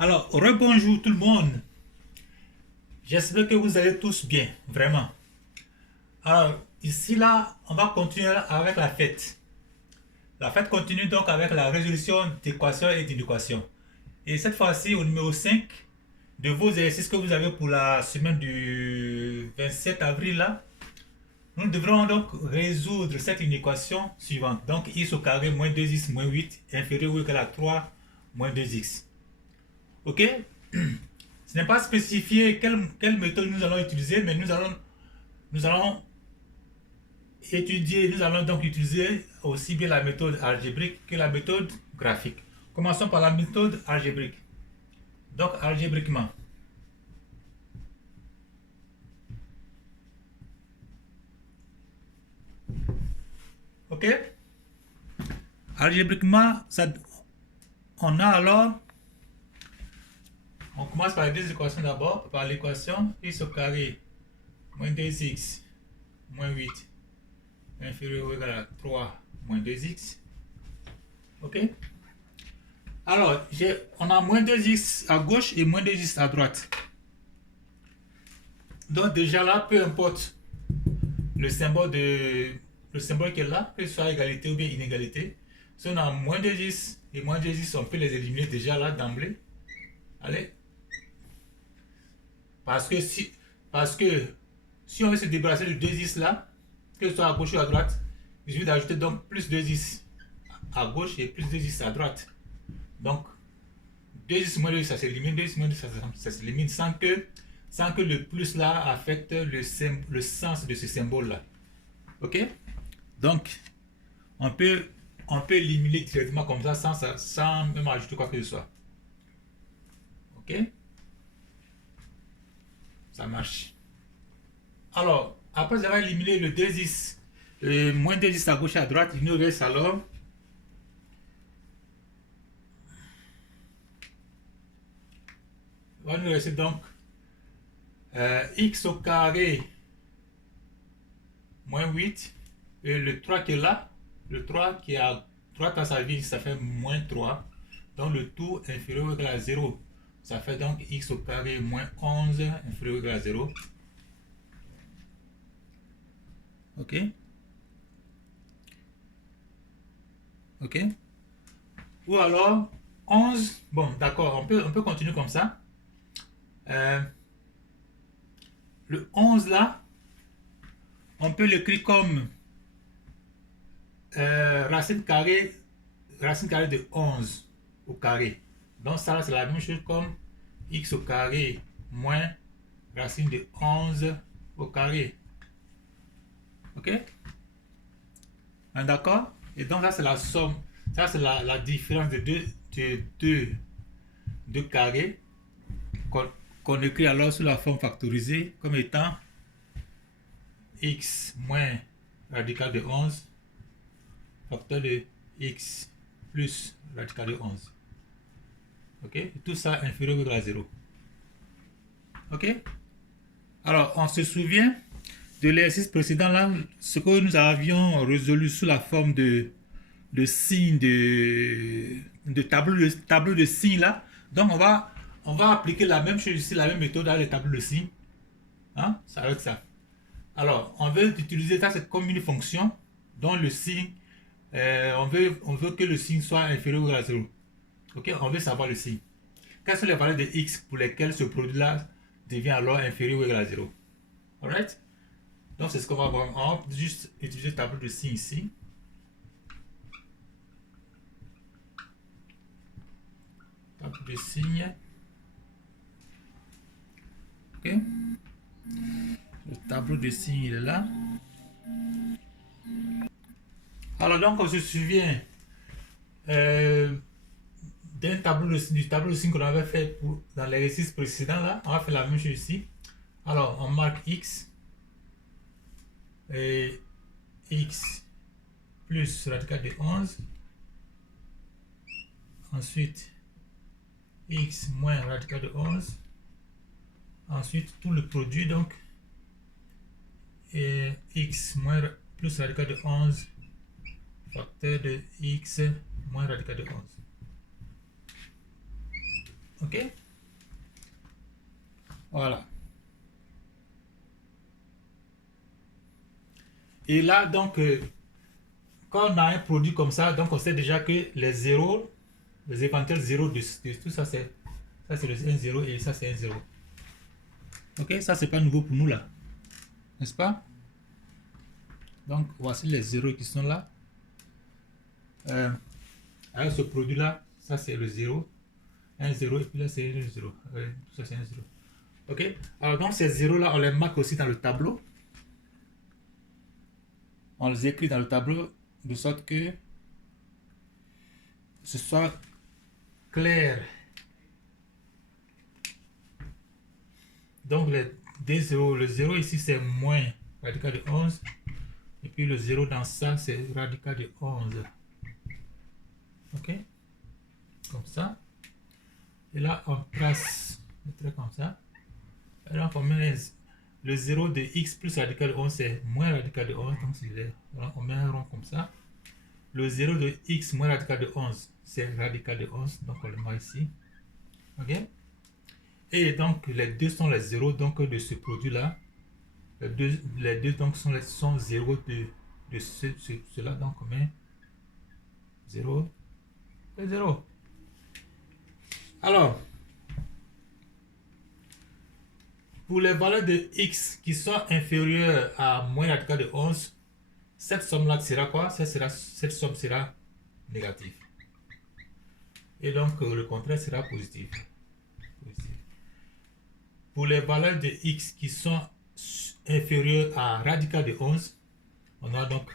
Alors, rebonjour tout le monde. J'espère que vous allez tous bien, vraiment. Alors, ici là, on va continuer avec la fête. La fête continue donc avec la résolution d'équations et d'inéquations. Et cette fois-ci, au numéro 5 de vos exercices que vous avez pour la semaine du 27 avril là, nous devrons donc résoudre cette inéquation suivante. Donc, x au carré moins 2x moins 8 inférieur ou égal à 3 moins 2x. Ok? Ce n'est pas spécifié quelle méthode nous allons utiliser, mais nous allons donc utiliser aussi bien la méthode algébrique que la méthode graphique. Commençons par la méthode algébrique. Donc, algébriquement. Ok? Algébriquement, on a alors. On commence par les deux équations d'abord. Par l'équation x au carré moins 2x moins 8 inférieur ou égal à 3 moins 2x. Ok? Alors, on a moins 2x à gauche et moins 2x à droite. Donc déjà là, peu importe le symbole qui est là, que ce soit égalité ou bien inégalité. Si on a moins 2x et moins 2x, on peut les éliminer déjà là d'emblée. Allez. Parce que si on veut se débarrasser de 2x là, que ce soit à gauche ou à droite, il suffit d'ajouter donc plus 2x à gauche et plus 2x à droite. Donc, 2x moins 2x, ça s'élimine, 2x moins 2x, ça s'élimine sans que le plus là affecte le sens de ce symbole là. Ok? Donc, on peut éliminer directement comme ça sans même ajouter quoi que ce soit. Ok? Ça marche. Alors, après avoir éliminé le 2x, moins 2x à gauche et à droite, il nous reste alors il va nous rester donc x au carré moins 8 et le 3 qui est là, le 3 qui est à droite à sa vie, ça fait moins 3. Donc le tout inférieur ou égal à 0. Ça fait donc x au carré moins 11 inférieur ou égal à 0. Ok? Ok? Ou alors 11. Bon, d'accord, on peut continuer comme ça. Le 11 là, on peut l'écrire comme racine carrée de 11 au carré. Donc ça, c'est la même chose comme x au carré moins racine de 11 au carré. Ok? D'accord? Et donc là, c'est la somme. Ça, c'est la différence de deux carrés qu'on écrit alors sous la forme factorisée comme étant x moins radical de 11 facteur de x plus radical de 11. Ok? Et tout ça inférieur à 0. Ok? Alors, on se souvient de l'exercice précédent là, ce que nous avions résolu sous la forme de signes de tableau de signes là. Donc, on va appliquer la même chose ici, la même méthode dans les tableaux de signes. Hein? Ça va être ça. Alors, on veut utiliser ça comme une fonction dont le signe, on veut que le signe soit inférieur à 0. Ok, on veut savoir le signe. Quelles sont les valeurs de x pour lesquelles ce produit-là devient alors inférieur ou égal à 0? Alright? Donc, c'est ce qu'on va voir. On va juste utiliser le tableau de signes ici. Tableau de signes. Ok? Le tableau de signes, il est là. Alors, donc, on se souvient du tableau de signes qu'on avait fait dans l'exercice précédent. Là, on va faire la même chose ici. Alors, on marque x. Et x plus radical de 11. Ensuite, x moins radical de 11. Ensuite, tout le produit, donc, et x moins plus radical de 11 facteur de x moins radical de 11. Ok? Voilà. Et là, donc, quand on a un produit comme ça, donc on sait déjà que les zéros, les éventuels zéros de tout ça, c'est le 1, 0 et ça, c'est un 0. Ok? Ça, c'est pas nouveau pour nous là. N'est-ce pas? Donc, voici les zéros qui sont là. Alors, ce produit-là, ça, c'est le 0. 1, 0, et puis là, c'est un 0. Tout ça, c'est un 0. Ok? Alors, donc, ces zéros-là, on les marque aussi dans le tableau. On les écrit dans le tableau de sorte que ce soit clair. Donc, les deux zéros, le 0 ici, c'est moins radical de 11. Et puis, le 0 dans ça, c'est radical de 11. Ok? Comme ça. Et là, on trace le trait comme ça. Et donc, on met le 0 de x plus radical de 11, c'est moins radical de 11. Donc, on met un rond comme ça. Le 0 de x moins radical de 11, c'est radical de 11. Donc, on le met ici. Ok? Et donc, les deux sont les zéros donc, de ce produit-là. Les deux donc, sont 0 de cela. Donc, on met 0 et 0. Alors, pour les valeurs de x qui sont inférieures à moins radical de 11, cette somme-là sera quoi? Cette somme sera négative. Et donc, le contraire sera positif. Pour les valeurs de x qui sont inférieures à radical de 11, on a donc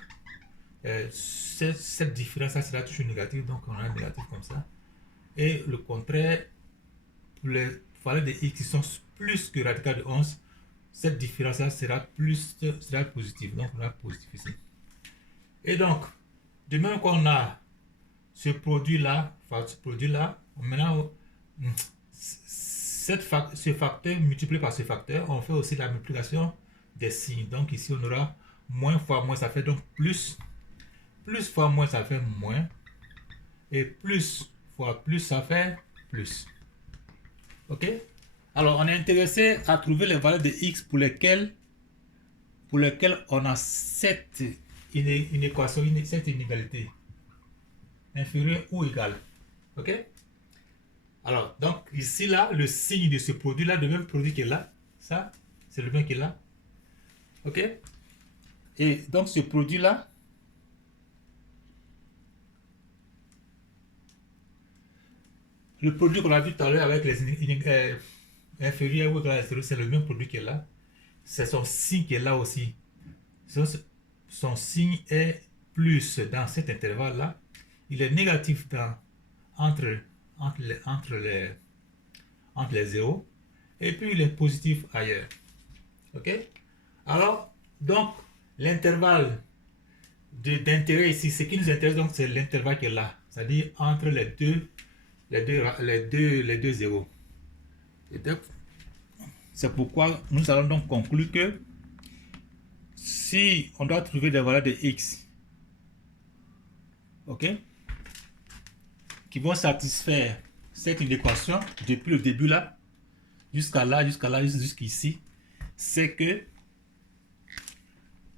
cette différence-là sera toujours négative. Donc, on a un négatif comme ça. Et le contraire, pour les valeurs de x qui sont plus que radical de 11, cette différence-là sera positive. Donc, on a positif ici. Et donc, de même qu'on a ce produit-là, maintenant, ce facteur multiplié par ce facteur, on fait aussi la multiplication des signes. Donc ici, on aura moins fois moins, ça fait donc plus. Plus fois moins, ça fait moins. Et plus fois plus, ça fait plus. Ok? Alors, on est intéressé à trouver les valeurs de x pour lesquelles on a cette équation, cette inégalité. Inférieure ou égale. Ok? Alors, donc, ici, là, le signe de ce produit-là, le même produit qui est là, ça, c'est le même qui est là. Ok? Et donc, ce produit-là, le produit qu'on a vu tout à l'heure avec les inférieurs ou égales à 0, c'est le même produit qui est là. C'est son signe qui est là aussi. Son signe est plus dans cet intervalle-là. Il est négatif entre les 0. Et puis, il est positif ailleurs. Ok? Alors, donc, l'intervalle d'intérêt ici, ce qui nous intéresse, donc, c'est l'intervalle qui est là. C'est-à-dire entre les deux zéros. Et donc, c'est pourquoi nous allons donc conclure que si on doit trouver des valeurs de x, ok, qui vont satisfaire cette équation depuis le début là, jusqu'ici, c'est que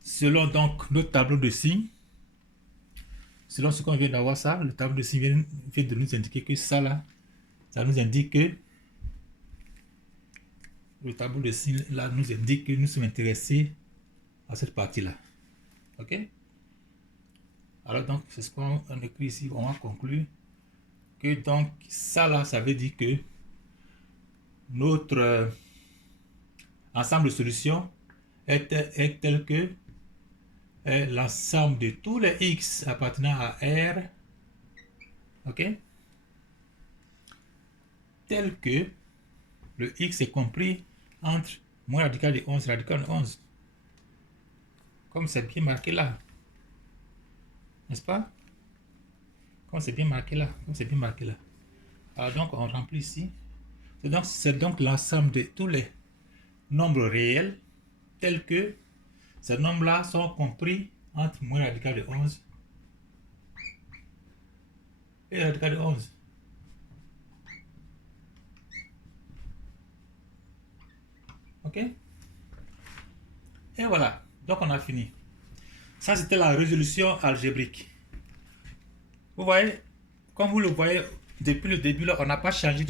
selon donc notre tableau de signes, selon ce qu'on vient d'avoir ça, le tableau de signes vient de nous indiquer que ça là, ça nous indique que le tableau de signes là nous indique que nous sommes intéressés à cette partie là. Ok? Alors donc c'est ce qu'on écrit ici, on va conclure que donc ça là, ça veut dire que notre ensemble de solutions est tel que l'ensemble de tous les x appartenant à R, ok, tel que le x est compris entre moins radical de 11 et radical de 11. Comme c'est bien marqué là. N'est-ce pas? Comme c'est bien marqué là. Alors donc on remplit ici. C'est donc l'ensemble de tous les nombres réels tels que ces nombres-là sont compris entre moins radical de 11 et radical de 11. Ok? Et voilà. Donc, on a fini. Ça, c'était la résolution algébrique. Vous voyez, comme vous le voyez, depuis le début, là, on n'a pas changé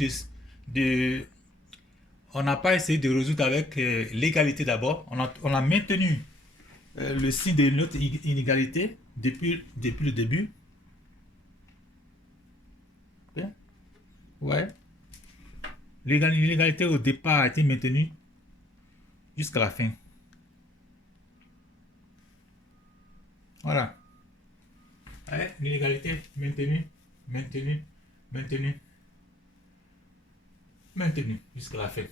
on n'a pas essayé de résoudre avec l'égalité d'abord. On a maintenu le signe de notre inégalité depuis le début. Ok? Ouais. L'égalité au départ a été maintenue jusqu'à la fin. Voilà. Ouais, l'égalité maintenue, maintenue, maintenue, maintenue jusqu'à la fin.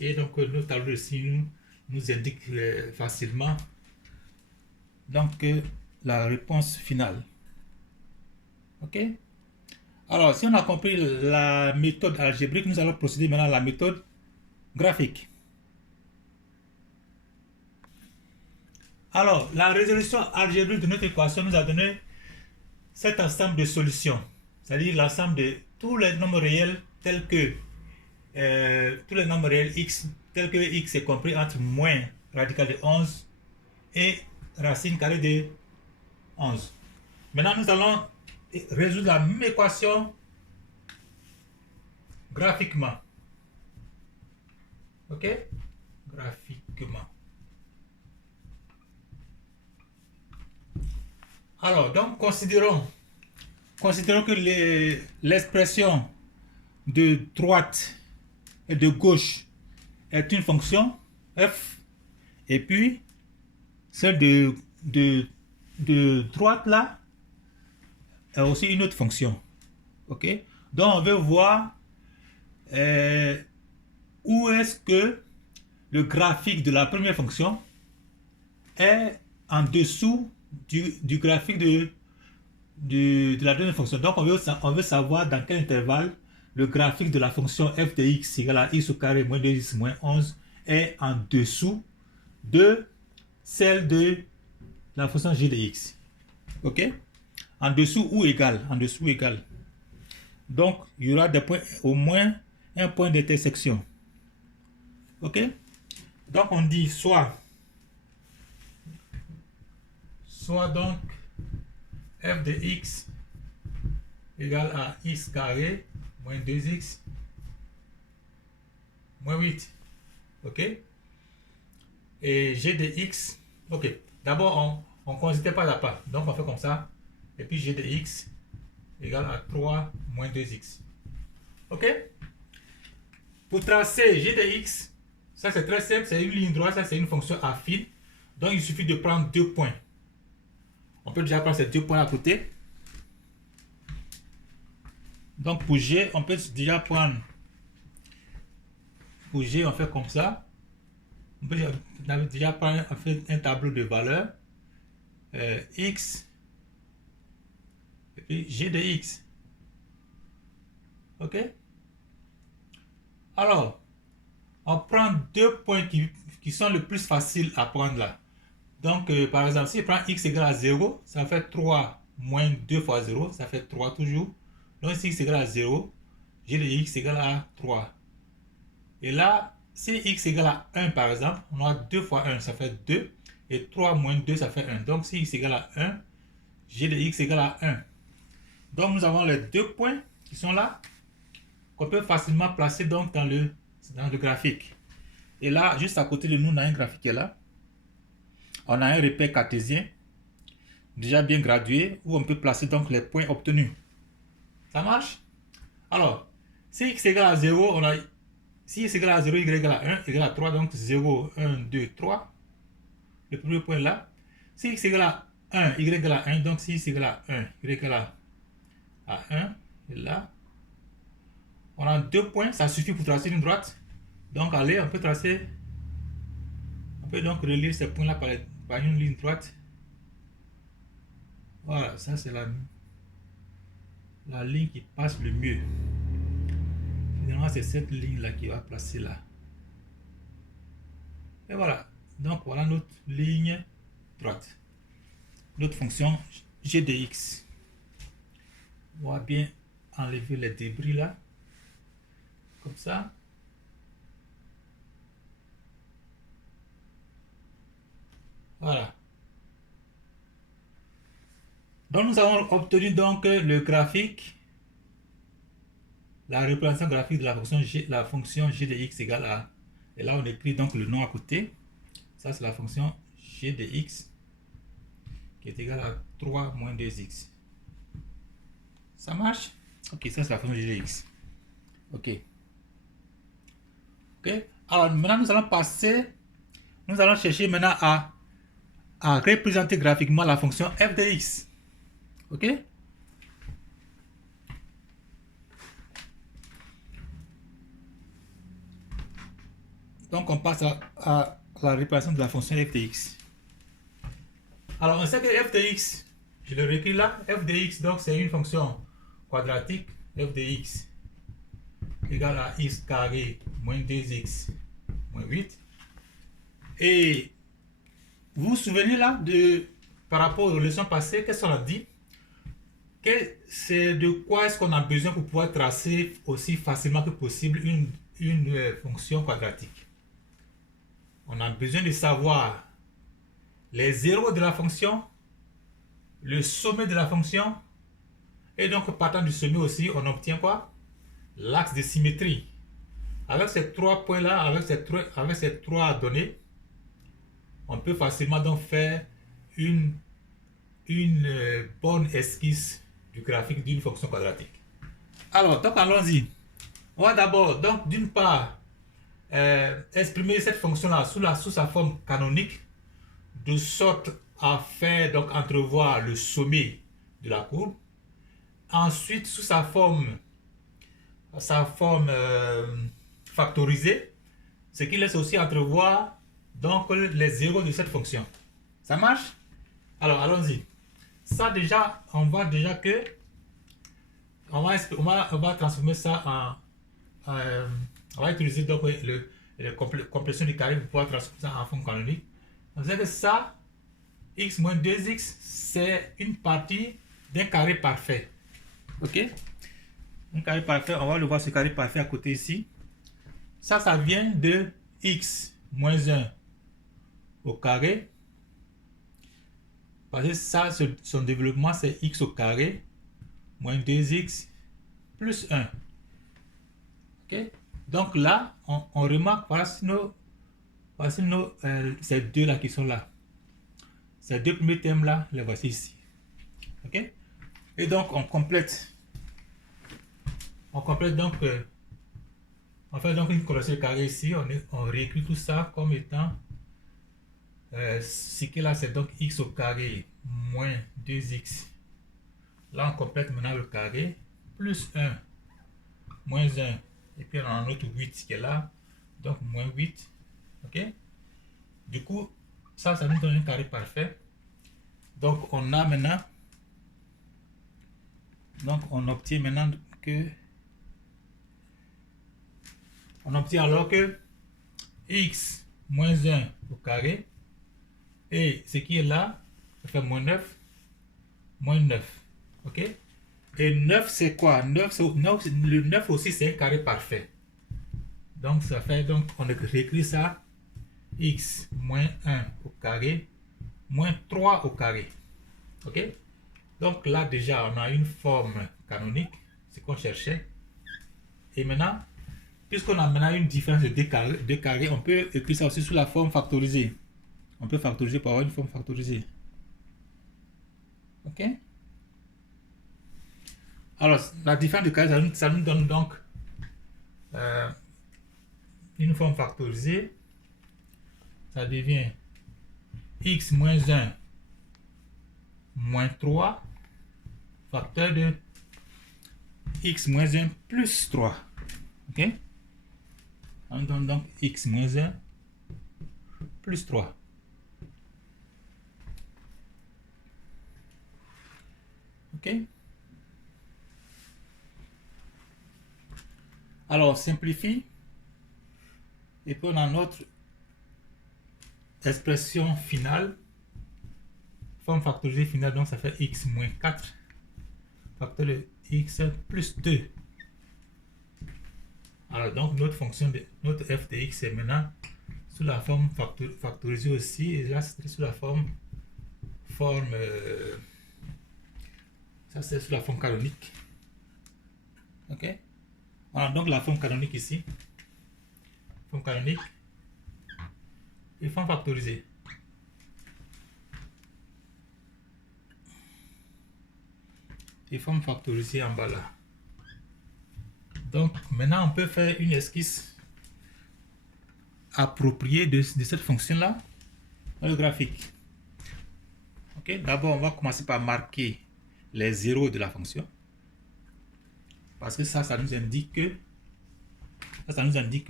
Et donc, notre tableau de signes nous indique facilement donc la réponse finale. Ok? Alors, si on a compris la méthode algébrique, nous allons procéder maintenant à la méthode graphique. Alors, la résolution algébrique de notre équation nous a donné cet ensemble de solutions, c'est-à-dire l'ensemble de tous les nombres réels tels que tous les nombres réels x, tels que x est compris entre moins radical de 11 et racine carrée de 11. Maintenant, nous allons résoudre la même équation graphiquement. Ok? Graphiquement. Alors, donc, considérons que l'expression de droite et de gauche est une fonction f, et puis celle de droite là est aussi une autre fonction. Ok? Donc, on veut voir où est-ce que le graphique de la première fonction est en dessous du graphique de la deuxième fonction. Donc, on veut savoir dans quel intervalle le graphique de la fonction f de x égale à x au carré moins 2x moins 11 est en dessous de celle de la fonction g de x. Ok? En dessous ou égal. En dessous ou égal. Donc, il y aura des points, au moins un point d'intersection. Ok? Donc, on dit soit donc f de x égale à x carré moins 2x moins 8. Ok? Et g de x, ok. D'abord, on considère pas à pas. Donc, on fait comme ça. Et puis, g de x égale à 3 moins 2x. Ok? Pour tracer g de x, ça c'est très simple. C'est une ligne droite. Ça, c'est une fonction affine. Donc, il suffit de prendre deux points. On peut déjà prendre ces deux points à côté. Donc, pour g, on peut déjà prendre... Pour g, on fait comme ça. On peut déjà prendre un tableau de valeurs. X et puis g de x. Ok? Alors, on prend deux points qui sont le plus faciles à prendre là. Donc, par exemple, si je prends x égale à 0, ça fait 3 moins 2 fois 0, ça fait 3 toujours. Donc, si x égale à 0, g de x égale à 3. Et là, si x égale à 1 par exemple, on a 2 fois 1, ça fait 2. Et 3 moins 2, ça fait 1. Donc, si x égale à 1, g de x égale à 1. Donc, nous avons les deux points qui sont là, qu'on peut facilement placer donc dans le graphique. Et là, juste à côté de nous, on a un graphique qui est là. On a un repère cartésien, déjà bien gradué, où on peut placer donc les points obtenus. Ça marche? Alors, si x égale à 0, si x égale à 0, y égale à 1, égale à 3, donc 0, 1, 2, 3. Le premier point là. Si x égale à 1, y égale à 1, donc si x égale à 1, y égale à 1, et là, on a deux points, ça suffit pour tracer une droite. Donc, allez, on peut donc relier ces points-là par une ligne droite. Voilà, ça c'est la ligne qui passe le mieux. Finalement, c'est cette ligne-là qui va placer là. Et voilà. Donc, voilà notre ligne droite. Notre fonction g de x. On va bien enlever les débris là. Comme ça. Voilà. Donc nous avons obtenu donc le graphique, la représentation graphique de la fonction g de x égale à, et là on écrit donc le nom à côté. Ça c'est la fonction g de x qui est égale à 3 moins 2x. Ça marche? Ok, ça c'est la fonction g de x. Ok. Ok. Alors maintenant nous allons chercher maintenant à représenter graphiquement la fonction f de x. Ok. Donc on passe à la représentation de la fonction f de x. Alors on sait que f de x, je le réécris là, f de x donc c'est une fonction quadratique, f de x égale à x carré moins 2x moins 8. Et vous vous souvenez là par rapport aux leçons passées, qu'est-ce qu'on a dit? C'est de quoi est-ce qu'on a besoin pour pouvoir tracer aussi facilement que possible une fonction quadratique? On a besoin de savoir les zéros de la fonction, le sommet de la fonction, et donc partant du sommet aussi, on obtient quoi? L'axe de symétrie. Avec ces trois points-là, avec ces trois données, on peut facilement donc faire une bonne esquisse du graphique d'une fonction quadratique. Alors, donc allons-y. On va d'abord, donc d'une part, exprimer cette fonction-là sous sa forme canonique, de sorte à faire donc entrevoir le sommet de la courbe. Ensuite, sous sa forme factorisée, ce qui laisse aussi entrevoir donc les zéros de cette fonction. Ça marche? Alors, allons-y. Ça déjà, on va transformer ça on va utiliser donc la complétion du carré pour pouvoir transformer ça en forme canonique. On sait que ça, x moins 2x, c'est une partie d'un carré parfait. Ok? Un carré parfait, on va le voir ce carré parfait à côté ici. Ça vient de x moins 1 au carré. Parce que ça, son développement, c'est x au carré moins 2x plus 1. Ok? Donc là, on remarque, voici ces deux là qui sont là. Ces deux premiers termes là, les voici ici. Ok? Et donc on complète donc, on fait donc une correction de carré ici, on réécrit tout ça comme étant, ce qui est là c'est donc x au carré moins 2x. Là on complète maintenant le carré, plus 1, moins 1, et puis on a un autre 8 qui est là, donc moins 8. Ok? Du coup, ça nous donne un carré parfait. Donc on a maintenant, donc on obtient maintenant que, on obtient alors que x moins 1 au carré, et ce qui est là, ça fait moins 9, moins 9. Ok? Et 9 c'est quoi? Le 9 aussi c'est un carré parfait. Donc ça fait, donc on réécrit ça, x moins 1 au carré, moins 3 au carré. Ok? Donc là déjà on a une forme canonique, ce qu'on cherchait. Et maintenant, puisqu'on a maintenant une différence de deux carrés, on peut écrire ça aussi sous la forme factorisée. On peut factoriser pour avoir une forme factorisée. Ok? Alors, la différence de carré, ça nous donne donc une forme factorisée. Ça devient x moins 1 moins 3 facteur de x moins 1 plus 3. Ok? On donne donc x moins 1 plus 3. Ok? Alors, on simplifie. Et puis on a notre expression finale. Forme factorisée finale, donc ça fait x moins 4 facteur de x plus 2. Alors donc notre fonction notre f de x est maintenant sous la forme factorisée aussi, et là c'est sous la forme ça c'est sous la forme canonique. Ok, voilà donc la forme canonique ici, forme canonique et forme factorisée. Et forme factorisée en bas là. Donc maintenant on peut faire une esquisse appropriée de cette fonction là dans le graphique. Ok, d'abord on va commencer par marquer les zéros de la fonction, parce que ça nous indique que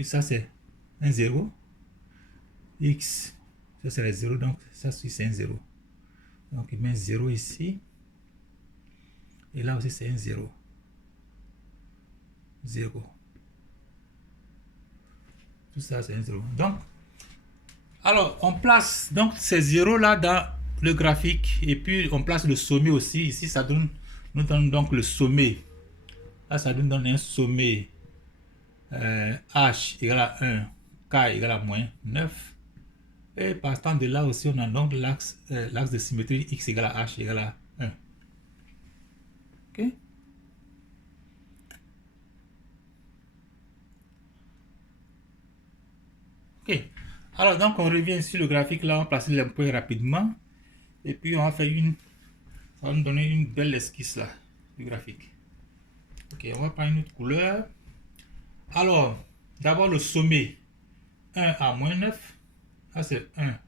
ça c'est un 0, x, ça c'est les 0, donc ça c'est un 0. Donc il met 0 ici, et là aussi c'est un 0. 0. Tout ça c'est un 0. Donc, alors on place donc ces 0 là dans le graphique, et puis on place le sommet aussi. Ici ça nous donne donc le sommet. Là ça nous donne un sommet h égale à 1, k égale à moins 9. Et partant de là aussi, on a donc l'axe de symétrie x égale à h égale à 1. Ok. Ok. Alors, donc, on revient sur le graphique. Là, on place les points rapidement. Et puis, on va faire ça va nous donner une belle esquisse là, du graphique. Ok, on va prendre une autre couleur. Alors, d'abord le sommet. 1 à moins 9. Là, c'est 1.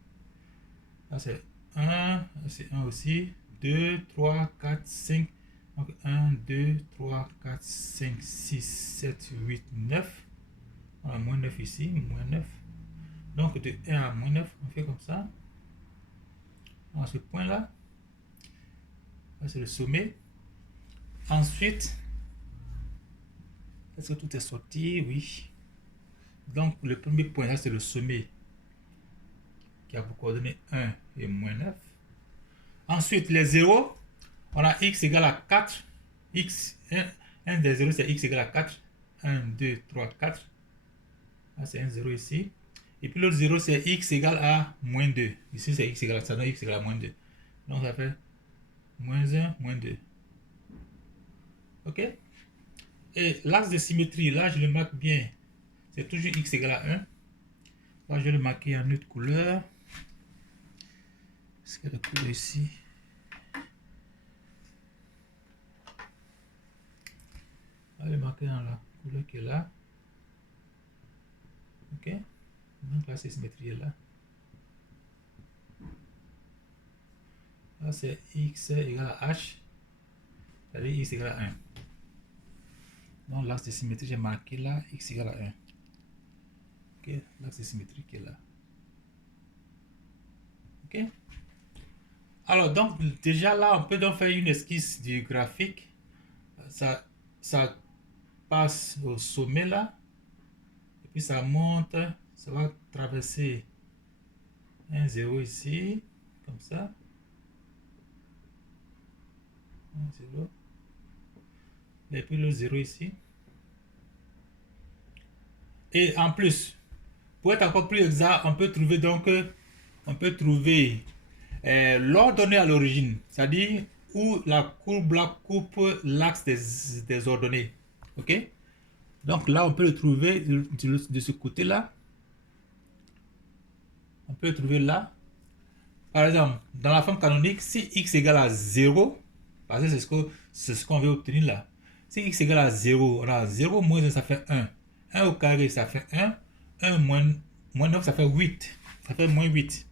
Là, c'est 1. C'est 1 aussi. 2, 3, 4, 5. Donc 1, 2, 3, 4, 5, 6, 7, 8, 9. On a moins 9 ici, moins 9. Donc de 1 à moins 9, on fait comme ça. À ce point-là, c'est le sommet. Ensuite, est-ce que tout est sorti? Oui. Donc le premier point, là c'est le sommet qui a pour coordonnées 1 et moins 9. Ensuite, les 0, on a x égale à 4. X, 1 des 0 c'est x égale à 4. 1, 2, 3, 4. Là c'est un 0 ici. Et puis l'autre 0 c'est x égale à moins 2. Ici c'est x égale à ça, donc x égale à moins 2. Donc ça fait moins 1, moins 2. Ok? Et l'axe de symétrie, là je le marque bien. C'est toujours x égale à 1. Là je vais le marquer en autre couleur. Est-ce qu'il y a la couleur ici? On va le marquer dans la couleur qui est là. Ok? Donc là c'est symétrie là. Là c'est x égale à h. C'est-à-dire x égale à 1. Donc l'axe de symétrie, j'ai marqué là x égale à 1. Ok? L'axe de symétrie qui est là. Ok? Alors donc déjà là on peut donc faire une esquisse du graphique. Ça passe au sommet là. Et puis ça monte. Ça va traverser un 0 ici. Comme ça. Un 0. Et puis le 0 ici. Et en plus, pour être encore plus exact, on peut trouver donc l'ordonnée à l'origine, c'est-à-dire où la courbe là coupe l'axe des ordonnées. Ok? Donc là, on peut le trouver de ce côté-là. On peut le trouver là. Par exemple, dans la forme canonique, si x égale à 0, parce que c'est ce qu'on veut obtenir là. Si x égale à 0, on a 0 moins 1, ça fait 1. 1 au carré, ça fait 1. 1 moins 9, ça fait 8. Ça fait moins 8.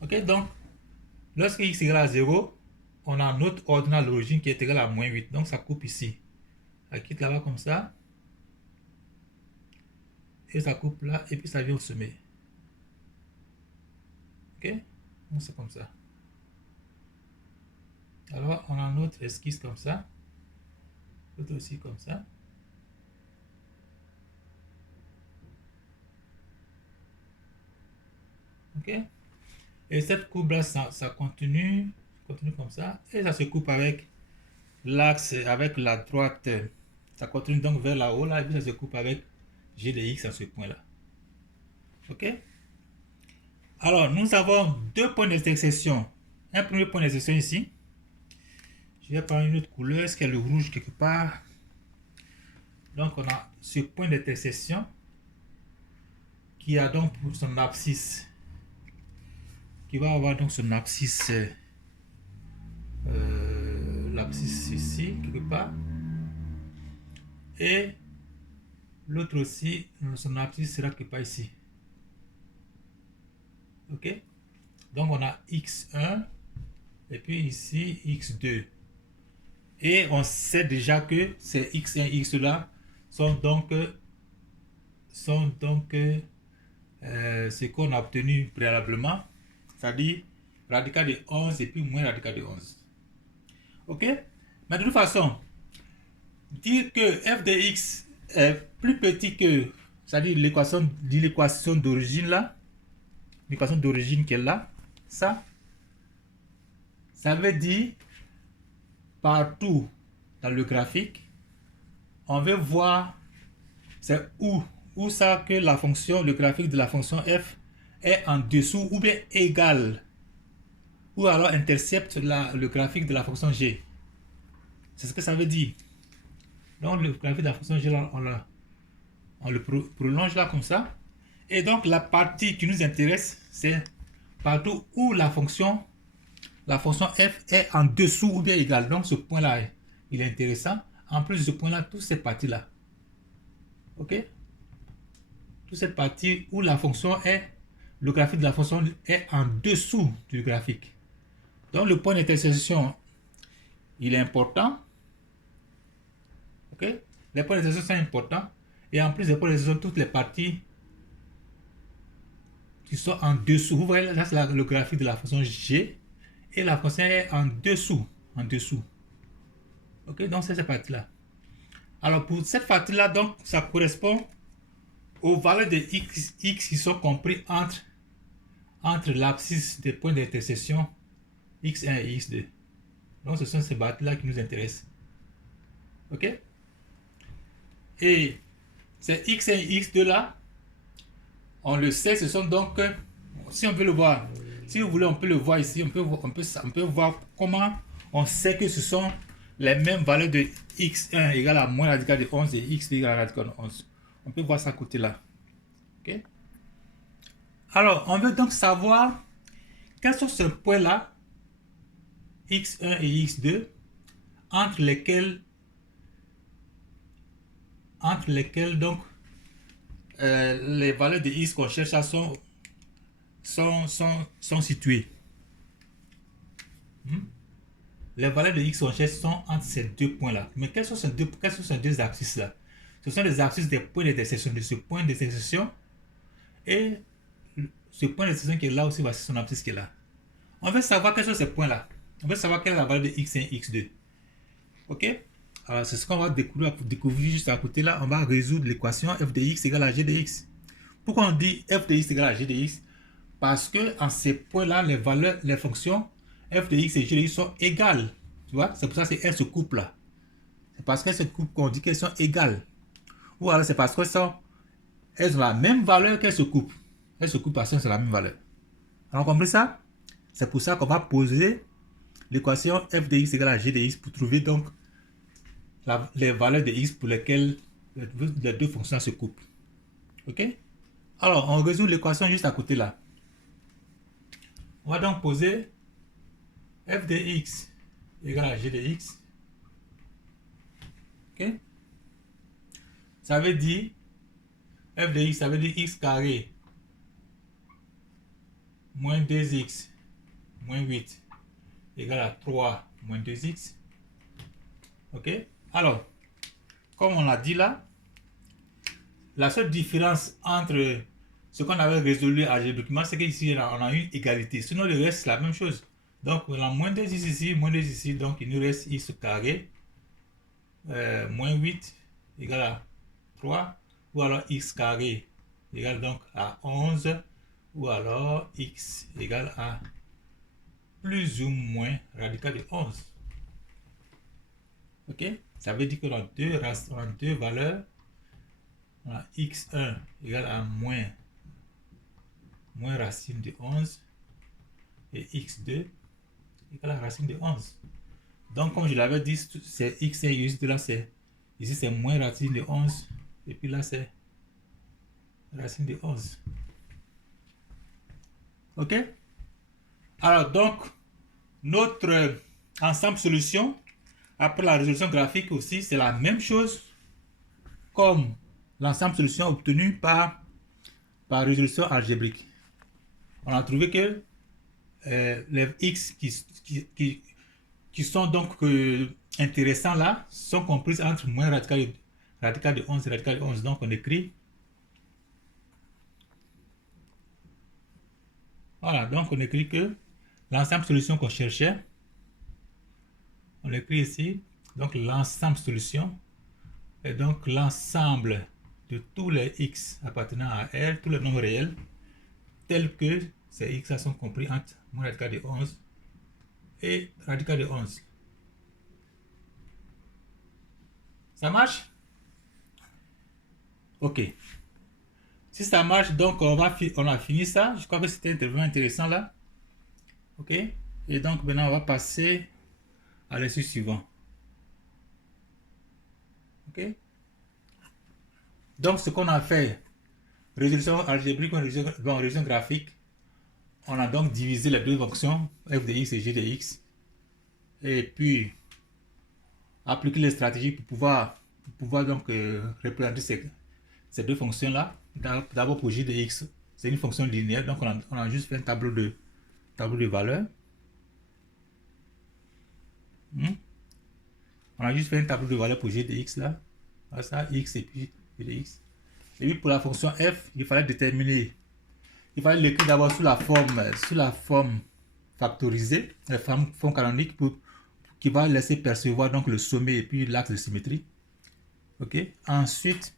Ok, donc, lorsque x égale à 0, on a notre ordonnée à l'origine qui est égale à moins 8. Donc, ça coupe ici. Ça quitte là-bas comme ça. Et ça coupe là. Et puis, ça vient au sommet. Ok, donc c'est comme ça. Alors, on a notre esquisse comme ça. L'autre aussi comme ça. Ok. Et cette courbe là, ça continue comme ça. Et ça se coupe avec l'axe, avec la droite. Ça continue donc vers là-haut là. Et puis ça se coupe avec g de x à ce point là. Ok? Alors, nous avons deux points d'intersection. Un premier point d'intersection ici. Je vais prendre une autre couleur. Est-ce qu'il y a le rouge quelque part? Donc, on a ce point d'intersection qui a donc pour son abscisse, qui va avoir donc son abscisse, l'abscisse ici, quelque part. Et l'autre aussi, son abscisse sera quelque part ici. Ok? Donc, on a x1 et puis ici x2. Et on sait déjà que ces x1 et x là sont donc ce qu'on a obtenu préalablement, c'est-à-dire radical de 11 et puis moins radical de 11. Ok? Mais de toute façon, dire que f de x est plus petit que, c'est-à-dire l'équation d'origine là, l'équation d'origine qui est là, ça veut dire partout dans le graphique, on veut voir c'est où ça que la fonction, le graphique de la fonction f est en dessous ou bien égal, ou alors intercepte le graphique de la fonction g. C'est ce que ça veut dire. Donc le graphique de la fonction g, là, on le prolonge là comme ça. Et donc la partie qui nous intéresse, c'est partout où la fonction f est en dessous ou bien égal. Donc ce point là, il est intéressant. En plus de ce point là, toutes ces parties là. Ok? Toute cette partie où la fonction est, le graphique de la fonction est en dessous du graphique. Donc le point d'intersection, il est important. Ok? Les points d'intersection sont importants. Et en plus des points d'intersection, toutes les parties qui sont en dessous. Vous voyez, là c'est le graphique de la fonction g. Et la fonction est en dessous. En dessous. Ok? Donc c'est cette partie-là. Alors pour cette partie-là, donc ça correspond aux valeurs de x qui sont compris entre l'abscisse des points d'intersection x1 et x2. Donc ce sont ces parties-là qui nous intéressent. Ok? Et ces x1 et x2 là, on le sait, ce sont donc, si on veut le voir, si vous voulez, on peut le voir ici, on peut voir comment on sait que ce sont les mêmes valeurs de x1 égale à moins radical de 11 et x2 égale à radical de 11. On peut voir ça à côté là. Ok? Alors, on veut donc savoir quels sont ces points-là, x1 et x2, entre lesquels donc les valeurs de x qu'on cherche sont situées. Les valeurs de x qu'on cherche sont entre ces deux points-là. Mais quels sont ces deux axes-là? Ce sont les axes des points d'intersection, de ce point d'intersection et ce point d'intersection qui est là aussi, voici son abscisse qui est là. On veut savoir quels sont ces points-là. On veut savoir quelle est la valeur de x1 et x2. Ok? Alors, c'est ce qu'on va découvrir juste à côté là. On va résoudre l'équation f de x égale à g de x. Pourquoi on dit f de x égale à g de x? Parce que en ces points-là, les fonctions f de x et g de x sont égales. Tu vois? C'est pour ça qu'elles se coupent là. C'est parce qu'elles se coupent qu'on dit qu'elles sont égales. Ou alors c'est parce qu'elles ont la même valeur qu'elles se coupent. Elles se coupent parce qu'elles ont la même valeur. Alors, compris ça? C'est pour ça qu'on va poser l'équation f de x égale à g de x pour trouver donc les valeurs de x pour lesquelles les deux fonctions se coupent. Ok? Alors, on résout l'équation juste à côté là. On va donc poser f de x égale à g de x. Ok? Ça veut dire f de x, ça veut dire x carré moins 2x moins 8 égale à 3 moins 2x. Ok? Alors, comme on l'a dit là, la seule différence entre ce qu'on avait résolu à GDocument, c'est qu'ici, on a une égalité. Sinon, le reste, c'est la même chose. Donc, on a moins 2x ici, moins 2x ici. Donc, il nous reste x carré moins 8 égale à 3. Ou alors x carré égale donc à 11. Ou alors x égale à plus ou moins radical de 11. Ok? Ça veut dire que dans deux valeurs, on a x1 égale à moins moins racine de 11 et x2 égale la racine de 11. Donc, comme je l'avais dit, c'est x et x de là, c'est ici c'est moins racine de 11 et puis là c'est racine de 11. Ok? Alors, donc, notre ensemble solution, après la résolution graphique aussi, c'est la même chose comme l'ensemble solution obtenu par résolution algébrique. On a trouvé que les x qui sont donc intéressants là sont comprises entre moins radical de 11 et radical de 11. Donc on écrit, voilà, donc on écrit que l'ensemble solution qu'on cherchait, on écrit ici, donc l'ensemble solution est donc l'ensemble de tous les x appartenant à R, tous les nombres réels, tels que ces x sont compris entre moins radical de 11 et radical de 11. Ça marche? Ok. Si ça marche, donc on a fini ça. Je crois que c'était vraiment intéressant là. Ok. Et donc maintenant on va passer à l'exercice suivant. Ok. Donc ce qu'on a fait, résolution algébrique, résolution graphique, on a donc divisé les deux fonctions f de x et g de x. Et puis appliquer les stratégies pour pouvoir donc représenter ces deux fonctions là. D'abord pour j de x, c'est une fonction linéaire, donc on a juste fait un tableau de valeurs. On a juste fait un tableau de valeurs pour g de x là. Voilà ça, x et puis g de x. Et puis pour la fonction f, il fallait déterminer, il fallait l'écrire d'abord sous la forme factorisée, la forme canonique qui va laisser percevoir donc le sommet et puis l'axe de symétrie. Ok. Ensuite,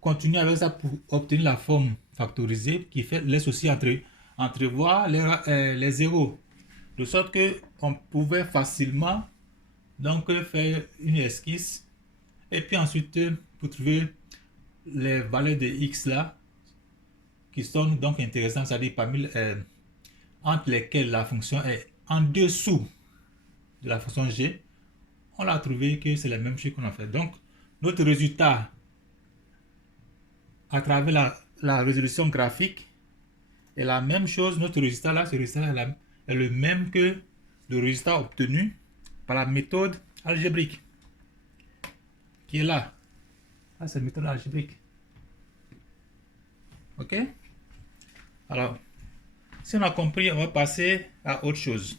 continuer avec ça pour obtenir la forme factorisée qui laisse aussi entrevoir les zéros, de sorte que on pouvait facilement donc faire une esquisse et puis ensuite pour trouver les valeurs de x là qui sont donc intéressantes, c'est-à-dire parmi entre lesquelles la fonction est en dessous de la fonction g, on a trouvé que c'est la même chose qu'on a fait. Donc notre résultat à travers la résolution graphique est la même chose. Notre résultat là, ce résultat est le même que le résultat obtenu par la méthode algébrique qui est là. Ah, c'est la méthode algébrique. Ok? Alors, si on a compris, on va passer à autre chose.